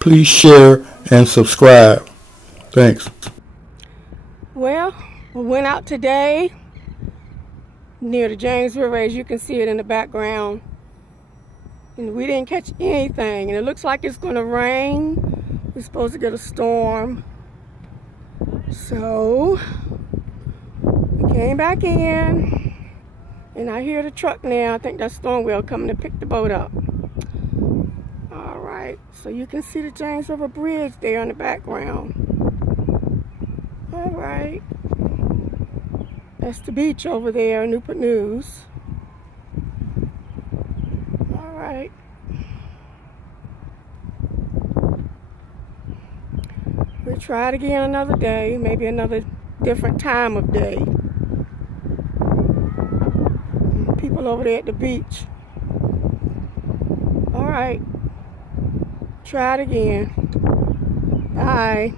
Please share and subscribe. Thanks. Well, we went out today near the James River, as you can see it in the background. And we didn't catch anything. And it looks like it's going to rain. We're supposed to get a storm. So, we came back in. And I hear the truck now. I think that's Storm Wheel coming to pick the boat up. Alright, so you can see the James River Bridge there in the background. Alright. That's the beach over there, Newport News. Alright. We'll try it again another day, maybe another different time of day. People over there at the beach. Alright. Try it again. Bye.